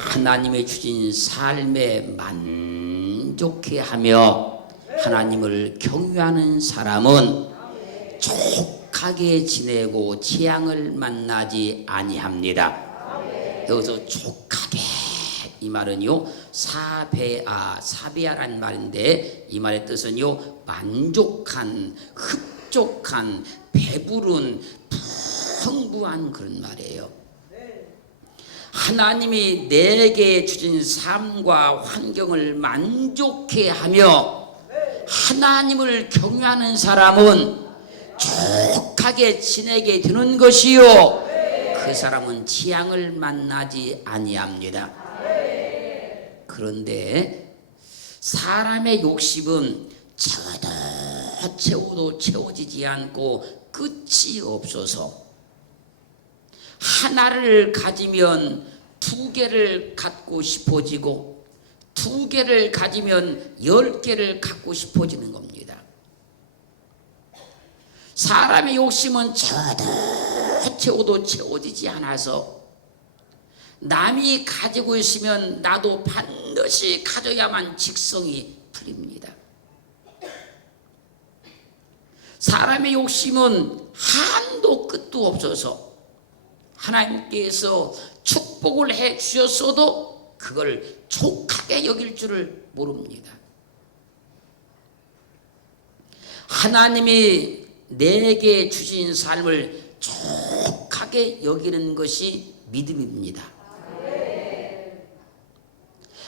하나님의 주신 삶에 만족해하며 하나님을 경외하는 사람은 족하게 지내고 재앙을 만나지 아니합니다. 여기서 족하게 이 말은요 사베아라는 말인데 이 말의 뜻은요 만족한, 흡족한, 배부른, 풍부한 그런 말이에요. 하나님이 내게 주신 삶과 환경을 만족해하며 하나님을 경외하는 사람은 족하게 지내게 되는 것이요 그 사람은 재앙을 만나지 아니합니다. 그런데 사람의 욕심은 채워도 채워지지 않고 끝이 없어서 하나를 가지면 두 개를 갖고 싶어지고 두 개를 가지면 10개를 갖고 싶어지는 겁니다. 사람의 욕심은 채워도 채워지지 않아서 남이 가지고 있으면 나도 반드시 가져야만 직성이 풀립니다. 사람의 욕심은 한도 끝도 없어서 하나님께서 축복을 해 주셨어도 그걸 족하게 여길 줄을 모릅니다. 하나님이 내게 주신 삶을 족하게 여기는 것이 믿음입니다.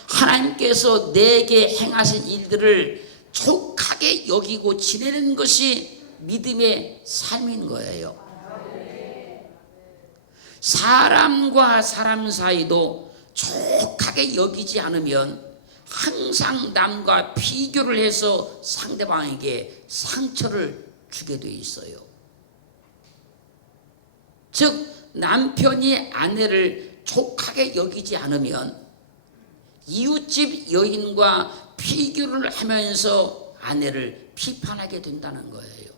하나님께서 내게 행하신 일들을 족하게 여기고 지내는 것이 믿음의 삶인 거예요. 사람과 사람 사이도 족하게 여기지 않으면 항상 남과 비교를 해서 상대방에게 상처를 주게 돼 있어요. 즉 남편이 아내를 족하게 여기지 않으면 이웃집 여인과 비교를 하면서 아내를 비판하게 된다는 거예요.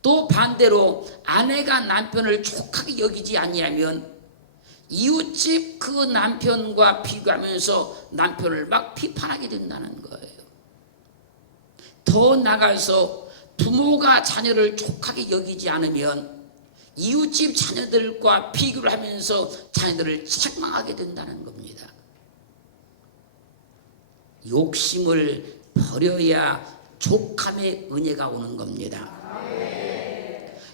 또 반대로 아내가 남편을 족하게 여기지 아니하면 이웃집 그 남편과 비교하면서 남편을 막 비판하게 된다는 거예요. 더 나가서 부모가 자녀를 족하게 여기지 않으면 이웃집 자녀들과 비교를 하면서 자녀들을 책망하게 된다는 겁니다. 욕심을 버려야 족함의 은혜가 오는 겁니다.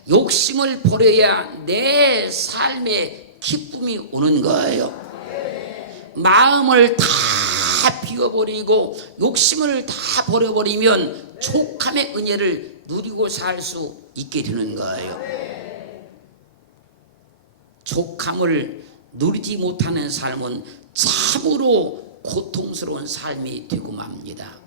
욕심을 버려야 내 삶에 기쁨이 오는 거예요. 마음을 다 비워버리고 욕심을 다 버려버리면 족함의 은혜를 누리고 살 수 있게 되는 거예요. 족함을 누리지 못하는 삶은 참으로 고통스러운 삶이 되고 맙니다.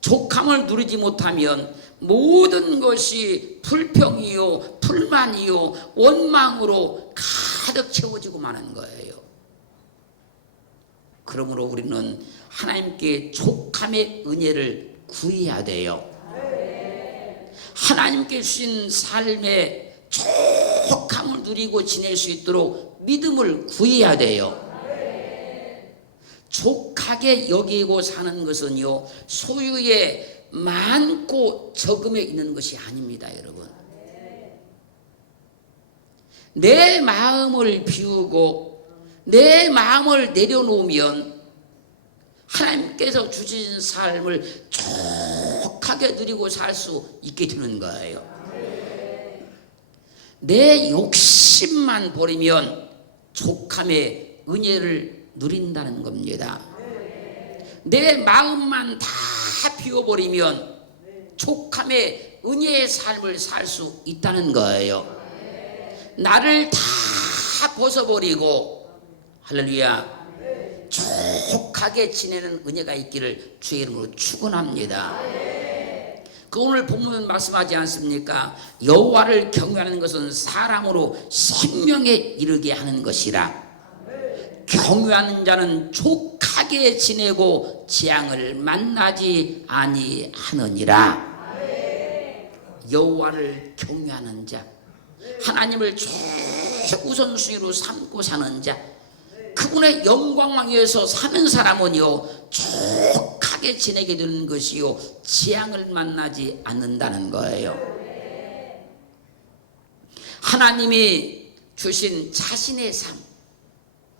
족함을 누리지 못하면 모든 것이 불평이요, 불만이요, 원망으로 가득 채워지고 마는 거예요. 그러므로 우리는 하나님께 족함의 은혜를 구해야 돼요. 하나님께 주신 삶에 족함을 누리고 지낼 수 있도록 믿음을 구해야 돼요. 족하게 여기고 사는 것은요 소유에 많고 적음에 있는 것이 아닙니다. 여러분, 내 마음을 비우고 내 마음을 내려놓으면 하나님께서 주신 삶을 족하게 누리고 살 수 있게 되는 거예요. 내 욕심만 버리면 족함의 은혜를 누린다는 겁니다. 내 마음만 다 비워버리면 족함의 은혜의 삶을 살 수 있다는 거예요. 나를 다 벗어버리고 할렐루야 족하게 지내는 은혜가 있기를 주의 이름으로 축원합니다. 그 오늘 본문 말씀하지 않습니까? 여호와를 경외하는 것은 사람으로 생명에 이르게 하는 것이라. 경외하는 자는 족하게 지내고 재앙을 만나지 아니하느니라. 여호와를 경외하는 자, 하나님을 최우선순위로 삼고 사는 자, 그분의 영광을 위해서 사는 사람은요 족하게 지내게 되는 것이요 재앙을 만나지 않는다는 거예요. 하나님이 주신 자신의 삶,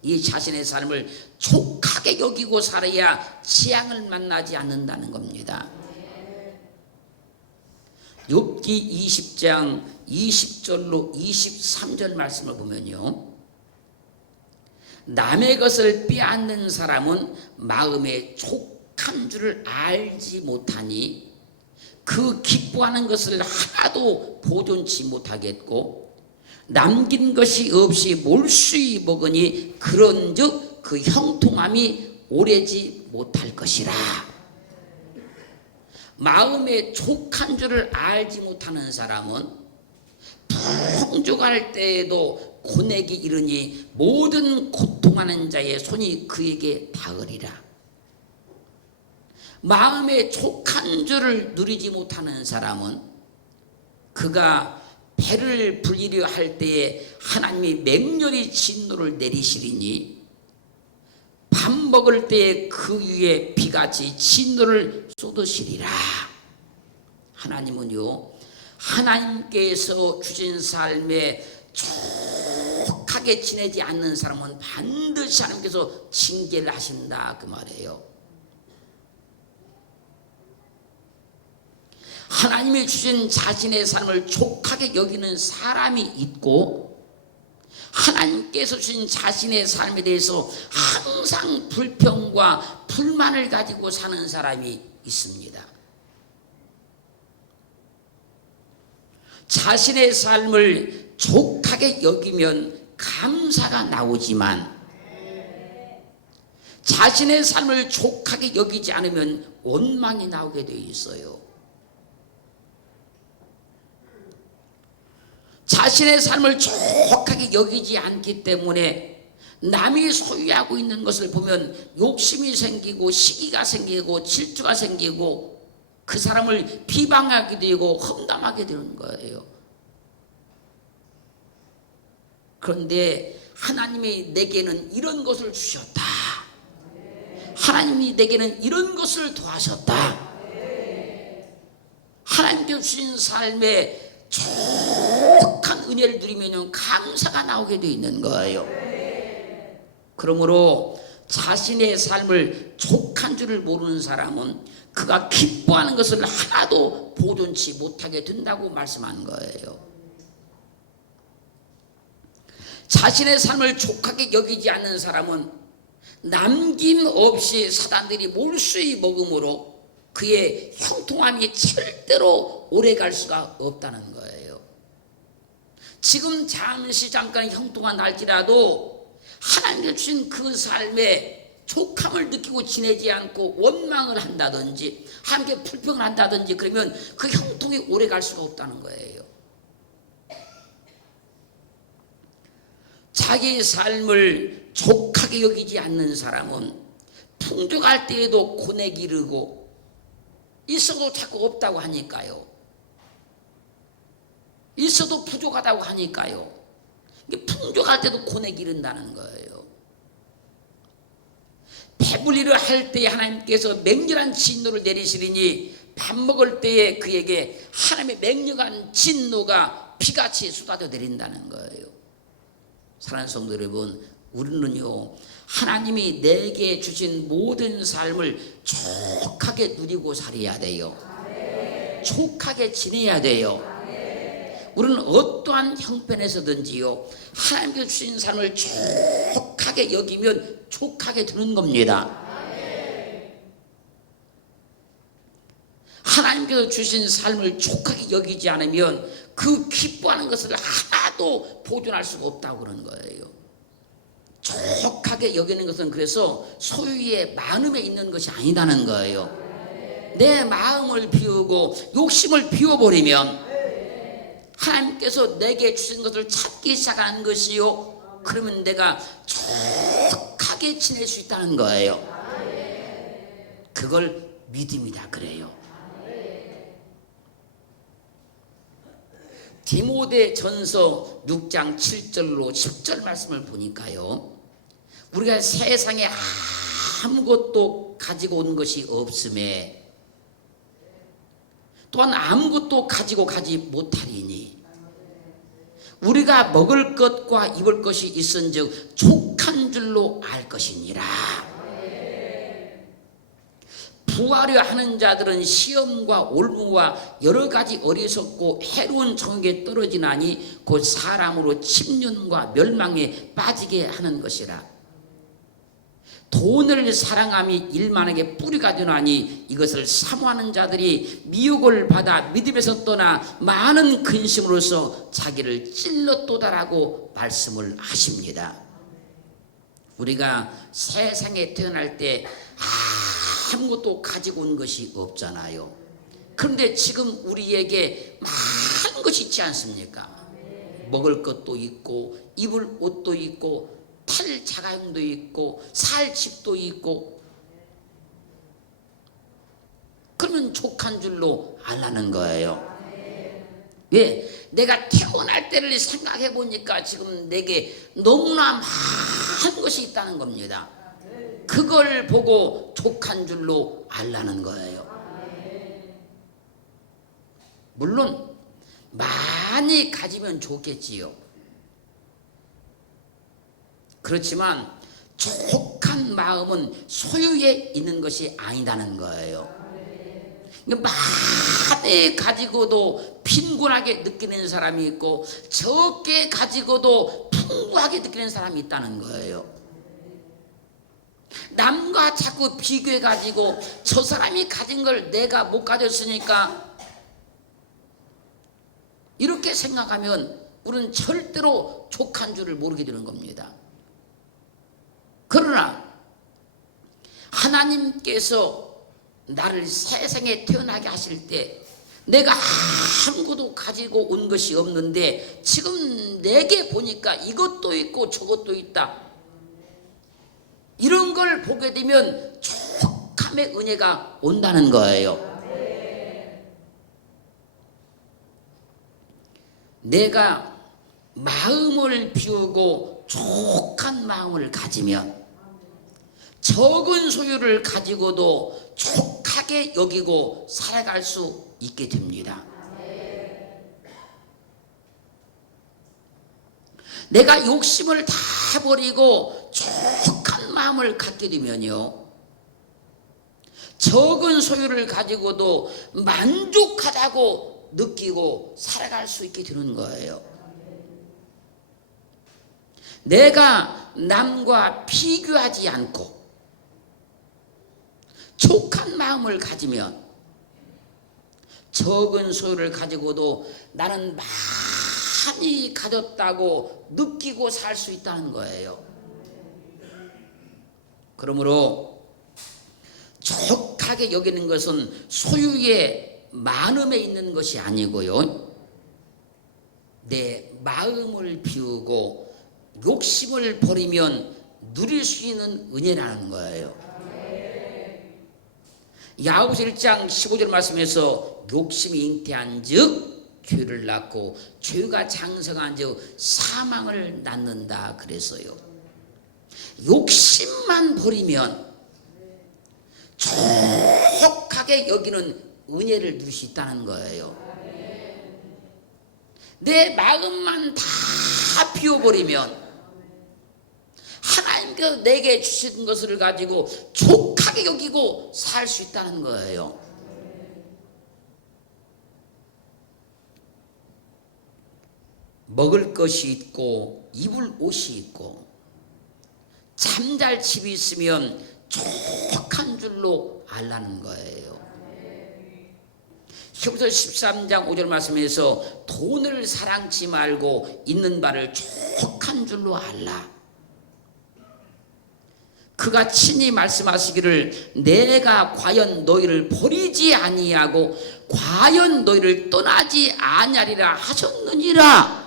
이 자신의 삶을 족하게 여기고 살아야 재앙을 만나지 않는다는 겁니다. 욥기 20장 20절로 23절 말씀을 보면요, 남의 것을 빼앗는 사람은 마음에 족한 줄을 알지 못하니 그 기뻐하는 것을 하나도 보존치 못하겠고 남긴 것이 없이 몰수히 먹으니 그런즉 그 형통함이 오래지 못할 것이라. 마음에 족한 줄을 알지 못하는 사람은 풍족할 때에도 고내기 이르니 모든 고통하는 자의 손이 그에게 닿으리라. 마음에 족한 줄을 누리지 못하는 사람은 그가 배를 불리려 할 때에 하나님이 맹렬히 진노를 내리시리니 밥 먹을 때에 그 위에 비같이 진노를 쏟으시리라. 하나님은요, 하나님께서 주신 삶에 족하게 지내지 않는 사람은 반드시 하나님께서 징계를 하신다, 그 말이에요. 하나님이 주신 자신의 삶을 족하게 여기는 사람이 있고, 하나님께서 주신 자신의 삶에 대해서 항상 불평과 불만을 가지고 사는 사람이 있습니다. 자신의 삶을 족하게 여기면 감사가 나오지만 자신의 삶을 족하게 여기지 않으면 원망이 나오게 되어 있어요. 자신의 삶을 족하게 여기지 않기 때문에 남이 소유하고 있는 것을 보면 욕심이 생기고 시기가 생기고 질투가 생기고 그 사람을 비방하게 되고 험담하게 되는 거예요. 그런데 하나님이 내게는 이런 것을 주셨다. 하나님이 내게는 이런 것을 도하셨다. 하나님께서 주신 삶에 족한 은혜를 누리면 감사가 나오게 되어 있는 거예요. 그러므로 자신의 삶을 족한 줄을 모르는 사람은 그가 기뻐하는 것을 하나도 보존치 못하게 된다고 말씀하는 거예요. 자신의 삶을 족하게 여기지 않는 사람은 남김없이 사단들이 몰수히 먹음으로 그의 형통함이 절대로 오래갈 수가 없다는 거예요. 지금 잠깐 형통한 날지라도 하나님께 주신 그 삶에 족함을 느끼고 지내지 않고 원망을 한다든지 함께 불평을 한다든지 그러면 그 형통이 오래 갈 수가 없다는 거예요. 자기 삶을 족하게 여기지 않는 사람은 풍족할 때에도 고내기 이르고 있어도 자꾸 없다고 하니까요. 있어도 부족하다고 하니까요. 풍족할 때도 고내기 이른다는 거예요. 배불리를 할 때에 하나님께서 맹렬한 진노를 내리시리니 밥 먹을 때에 그에게 하나님의 맹렬한 진노가 피같이 쏟아져 내린다는 거예요. 사랑하는 성도 여러분, 우리는요 하나님이 내게 주신 모든 삶을 족하게 누리고 살아야 돼요. 족하게 지내야 돼요. 우리는 어떠한 형편에서든지요 하나님께서 주신 삶을 족하게 여기면 족하게 되는 겁니다. 하나님께서 주신 삶을 족하게 여기지 않으면 그 기뻐하는 것을 하나도 보존할 수가 없다고 그러는 거예요. 족하게 여기는 것은 그래서 소유의 많음에 있는 것이 아니다는 거예요. 내 마음을 비우고 욕심을 비워버리면 하나님께서 내게 주신 것을 찾기 시작하는 것이요 그러면 내가 족하게 지낼 수 있다는 거예요. 그걸 믿음이다 그래요. 디모데전서 6장 7절로 10절 말씀을 보니까요, 우리가 세상에 아무것도 가지고 온 것이 없음에 또한 아무것도 가지고 가지 못하리니 우리가 먹을 것과 입을 것이 있은즉 족한 줄로 알 것이니라. 부하려 하는 자들은 시험과 올무와 여러 가지 어리석고 해로운 정욕에 떨어지나니 곧 사람으로 침륜과 멸망에 빠지게 하는 것이라. 돈을 사랑함이 일만하게 뿌리가 되나니 이것을 사모하는 자들이 미혹을 받아 믿음에서 떠나 많은 근심으로써 자기를 찔렀도다라고 말씀을 하십니다. 우리가 세상에 태어날 때 아무것도 가지고 온 것이 없잖아요. 그런데 지금 우리에게 많은 것이 있지 않습니까? 먹을 것도 있고 입을 옷도 있고 탈 자가용도 있고 살 집도 있고. 그러면 족한 줄로 알라는 거예요. 왜? 내가 태어날 때를 생각해 보니까 지금 내게 너무나 많은 것이 있다는 겁니다. 그걸 보고 족한 줄로 알라는 거예요. 물론 많이 가지면 좋겠지요. 그렇지만 족한 마음은 소유에 있는 것이 아니다는 거예요. 많이 가지고도 빈곤하게 느끼는 사람이 있고 적게 가지고도 풍부하게 느끼는 사람이 있다는 거예요. 남과 자꾸 비교해 가지고 저 사람이 가진 걸 내가 못 가졌으니까 이렇게 생각하면 우리는 절대로 족한 줄을 모르게 되는 겁니다. 그러나 하나님께서 나를 세상에 태어나게 하실 때 내가 아무것도 가지고 온 것이 없는데 지금 내게 보니까 이것도 있고 저것도 있다. 이런 걸 보게 되면 족함의 은혜가 온다는 거예요. 내가 마음을 비우고 족한 마음을 가지면 적은 소유를 가지고도 족하게 여기고 살아갈 수 있게 됩니다. 내가 욕심을 다 버리고 족한 마음을 갖게 되면요, 적은 소유를 가지고도 만족하다고 느끼고 살아갈 수 있게 되는 거예요. 내가 남과 비교하지 않고 족한 마음을 가지면 적은 소유를 가지고도 나는 많이 가졌다고 느끼고 살 수 있다는 거예요. 그러므로 족하게 여기는 것은 소유의 많음에 있는 것이 아니고요, 내 마음을 비우고 욕심을 버리면 누릴 수 있는 은혜라는 거예요. 야고보서 1장 15절 말씀에서 욕심이 잉태한 즉 죄를 낳고 죄가 장성한 즉 사망을 낳는다 그랬어요. 욕심만 버리면 족하게 여기는 은혜를 누릴 수 있다는 거예요. 내 마음만 다 비워버리면 하나님께서 내게 주신 것을 가지고 족하게 여기고 살 수 있다는 거예요. 먹을 것이 있고 입을 옷이 있고 잠잘 집이 있으면 족한 줄로 알라는 거예요. 히브리서 13장 5절 말씀에서 돈을 사랑치 말고 있는 바를 족한 줄로 알라. 그가 친히 말씀하시기를 내가 과연 너희를 버리지 아니하고 과연 너희를 떠나지 아니하리라 하셨느니라.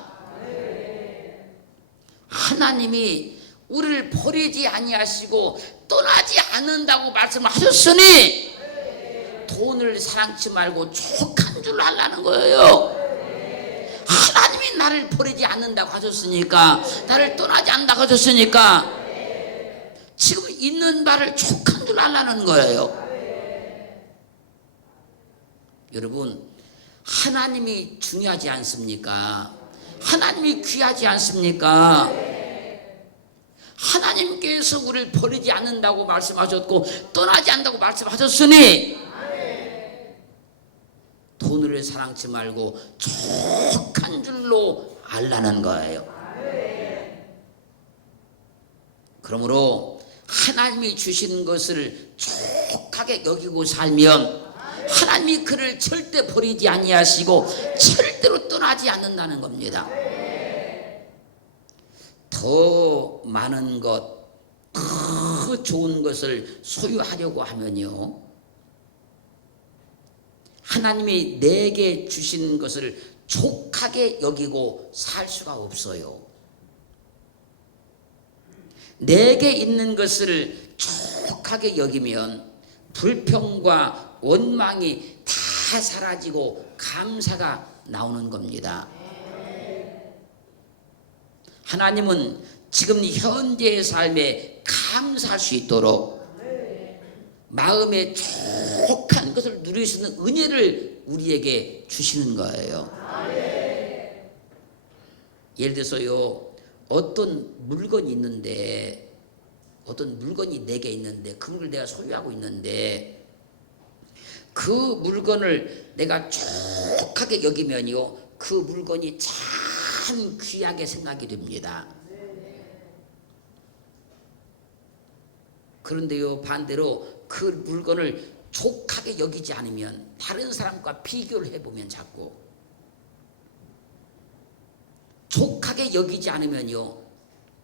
하나님이 우리를 버리지 아니하시고 떠나지 않는다고 말씀하셨으니 돈을 사랑치 말고 족한 줄로 하려는 거예요. 나를 버리지 않는다고 하셨으니까, 나를 떠나지 않는다고 하셨으니까 지금 있는 바를 족한 줄 알라는 거예요. 여러분, 하나님이 중요하지 않습니까? 하나님이 귀하지 않습니까? 하나님께서 우리를 버리지 않는다고 말씀하셨고 떠나지 않는다고 말씀하셨으니 돈을 사랑치 말고 족한 줄로 알라는 거예요. 그러므로 하나님이 주신 것을 족하게 여기고 살면 하나님이 그를 절대 버리지 아니하시고 절대로 떠나지 않는다는 겁니다. 더 많은 것, 더 좋은 것을 소유하려고 하면요, 하나님이 내게 주신 것을 족하게 여기고 살 수가 없어요. 내게 있는 것을 족하게 여기면 불평과 원망이 다 사라지고 감사가 나오는 겁니다. 하나님은 지금 현재의 삶에 감사할 수 있도록 마음에 족한 것을 누릴 수 있는 은혜를 우리에게 주시는 거예요. 예를 들어서요, 어떤 물건이 있는데, 어떤 물건이 내게 있는데, 그 물건을 내가 소유하고 있는데, 그 물건을 내가 족하게 여기면요, 그 물건이 참 귀하게 생각이 됩니다. 그런데요, 반대로 그 물건을 족하게 여기지 않으면 다른 사람과 비교를 해보면 자꾸 족하게 여기지 않으면요,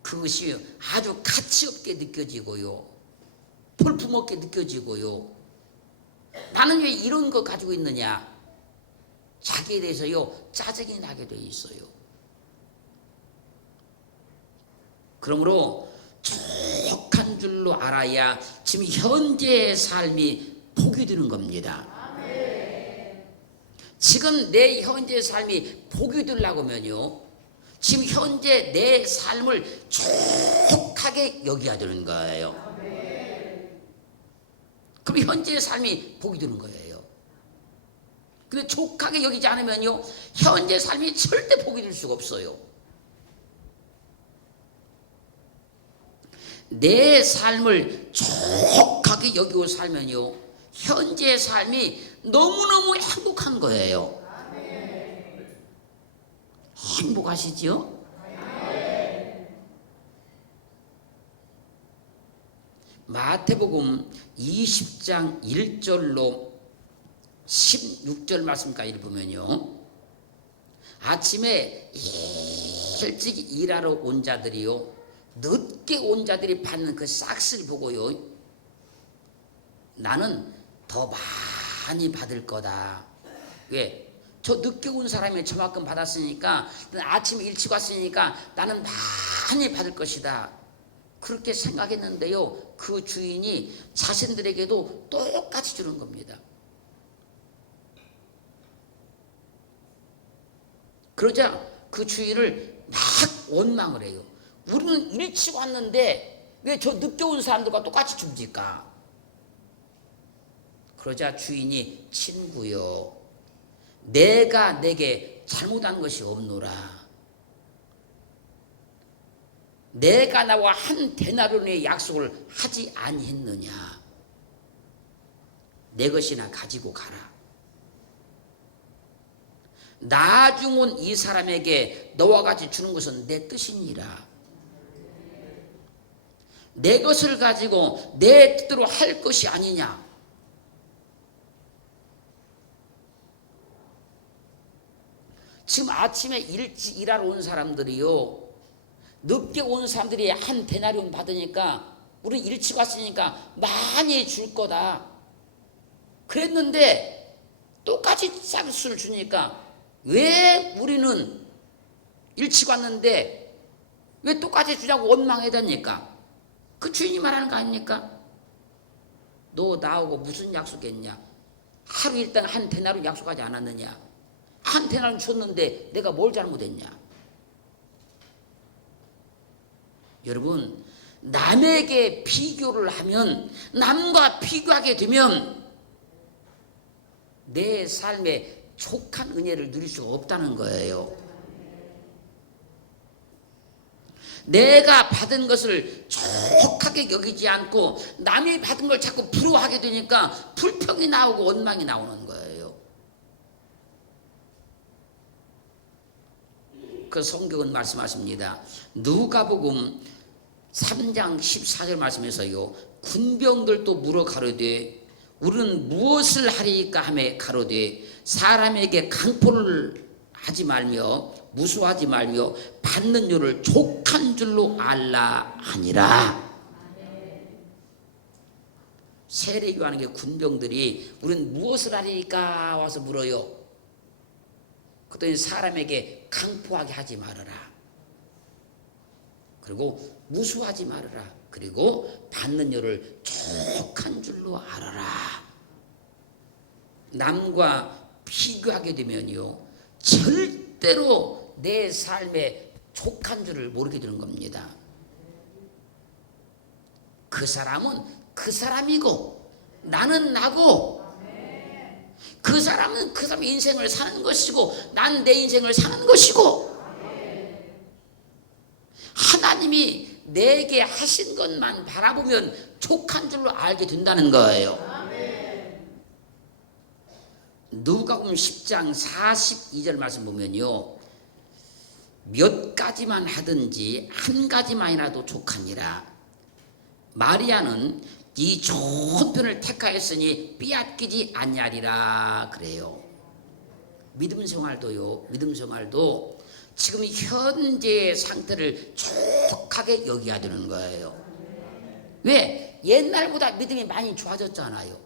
그것이 아주 가치없게 느껴지고요, 볼품없게 느껴지고요, 나는 왜 이런 거 가지고 있느냐, 자기에 대해서요 짜증이 나게 돼 있어요. 그러므로 족한 줄로 알아야 지금 현재의 삶이 복이 되는 겁니다. 지금 내 현재의 삶이 복이 되려고 하면요, 지금 현재 내 삶을 족하게 여겨야 되는 거예요. 그럼 현재의 삶이 복이 되는 거예요. 근데 족하게 여기지 않으면요, 현재 삶이 절대 복이 될 수가 없어요. 내 삶을 족하게 여기고 살면요, 현재의 삶이 너무너무 행복한 거예요. 행복하시지요? 마태복음 20장 1절로 16절 말씀까지 보면요, 아침에 일찍 일하러 온 자들이요, 늦게 온 자들이 받는 그 싹스를 보고요, 나는 더 많이 받을 거다. 왜? 저 늦게 온 사람이 저만큼 받았으니까, 아침에 일찍 왔으니까 나는 많이 받을 것이다. 그렇게 생각했는데요, 그 주인이 자신들에게도 똑같이 주는 겁니다. 그러자 그 주인을 막 원망을 해요. 우리는 일찍 왔는데 왜 저 늦게 온 사람들과 똑같이 줍니까? 그러자 주인이, 친구요, 내가 내게 잘못한 것이 없노라. 내가 나와 한 데나리온의 약속을 하지 아니했느냐. 내 것이나 가지고 가라. 나중 온 이 사람에게 너와 같이 주는 것은 내 뜻이니라. 내 것을 가지고 내 뜻대로 할 것이 아니냐. 지금 아침에 일찍 일하러 온 사람들이요, 늦게 온 사람들이 한 데나리온 받으니까 우리 일찍 왔으니까 많이 줄 거다 그랬는데, 똑같이 싹스를 주니까 왜 우리는 일찍 왔는데 왜 똑같이 주자고 원망해야 됩니까? 그 주인이 말하는 거 아닙니까? 너 나하고 무슨 약속했냐? 하루 일당 한 데나리온 약속하지 않았느냐? 한 데나리온 줬는데 내가 뭘 잘못했냐? 여러분, 남에게 비교를 하면, 남과 비교하게 되면 내 삶에 족한 은혜를 누릴 수가 없다는 거예요. 내가 받은 것을 족하게 여기지 않고 남이 받은 걸 자꾸 부러워하게 되니까 불평이 나오고 원망이 나오는 거예요. 그 성경은 말씀하십니다. 누가복음 3장 14절 말씀에서요, 군병들도 물어 가로되 우리는 무엇을 하리까 하며 가로되 사람에게 강포를 하지 말며 무수하지 말며 받는 요를 족한 줄로 알라 하니라. 세례요한에게 군병들이 우리는 무엇을 하리까 와서 물어요. 그랬더니 사람에게 강포하게 하지 말아라. 그리고 무수하지 말아라. 그리고 받는 요를 족한 줄로 알아라. 남과 비교하게 되면요, 절대로 내 삶에 족한 줄을 모르게 되는 겁니다. 그 사람은 그 사람이고 나는 나고, 그 사람은 그 사람의 인생을 사는 것이고 난 내 인생을 사는 것이고, 하나님이 내게 하신 것만 바라보면 족한 줄로 알게 된다는 거예요. 누가복음 10장 42절 말씀 보면요, 몇 가지만 하든지 한 가지만이라도 족하니라. 마리아는 이 좋은 편을 택하였으니 빼앗기지 아니하리라 그래요. 믿음 생활도요, 믿음 생활도 지금 현재의 상태를 족하게 여겨야 되는 거예요. 왜? 옛날보다 믿음이 많이 좋아졌잖아요.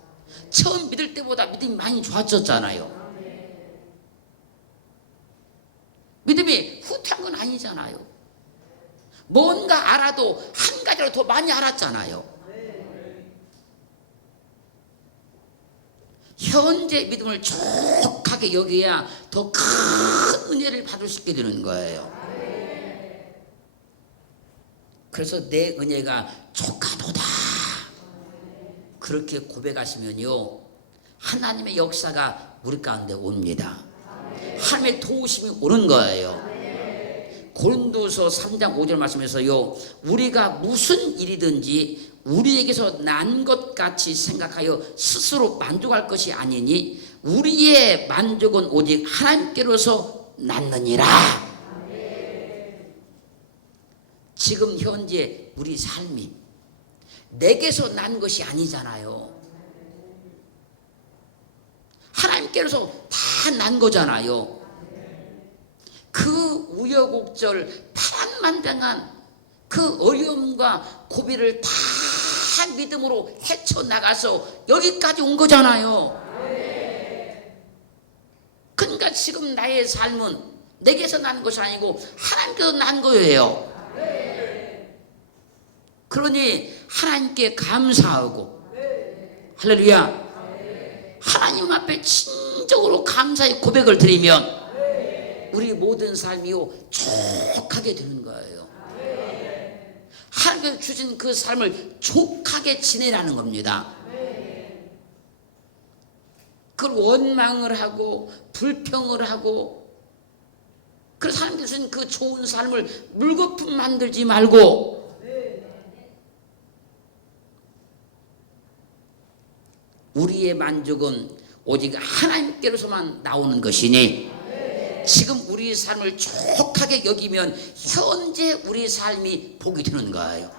처음 믿을 때보다 믿음이 많이 좋아졌잖아요. 믿음이 후퇴한 건 아니잖아요. 뭔가 알아도 한 가지로 더 많이 알았잖아요. 현재 믿음을 족하게 여겨야 더 큰 은혜를 받을 수 있게 되는 거예요. 그래서 내 은혜가 족하도다, 그렇게 고백하시면요, 하나님의 역사가 우리 가운데 옵니다. 하나님의 도우심이 오는 거예요. 고린도서 3장 5절 말씀에서요, 우리가 무슨 일이든지 우리에게서 난 것 같이 생각하여 스스로 만족할 것이 아니니 우리의 만족은 오직 하나님께로서 났느니라. 지금 현재 우리 삶이 내게서 난 것이 아니잖아요. 하나님께로서 다 난 거잖아요. 그 우여곡절 파란만장한 그 어려움과 고비를 다 믿음으로 헤쳐나가서 여기까지 온 거잖아요. 그러니까 지금 나의 삶은 내게서 난 것이 아니고 하나님께서 난 거예요. 그러니 하나님께 감사하고, 할렐루야, 하나님 앞에 진정으로 감사의 고백을 드리면 우리 모든 삶이요 족하게 되는 거예요. 하나님께서 주신 그 삶을 족하게 지내라는 겁니다. 그걸 원망을 하고 불평을 하고, 그래서 하나님께서 주신 그 좋은 삶을 물거품 만들지 말고, 우리의 만족은 오직 하나님께로서만 나오는 것이니 지금 우리 삶을 족하게 여기면 현재 우리 삶이 복이 되는 거예요.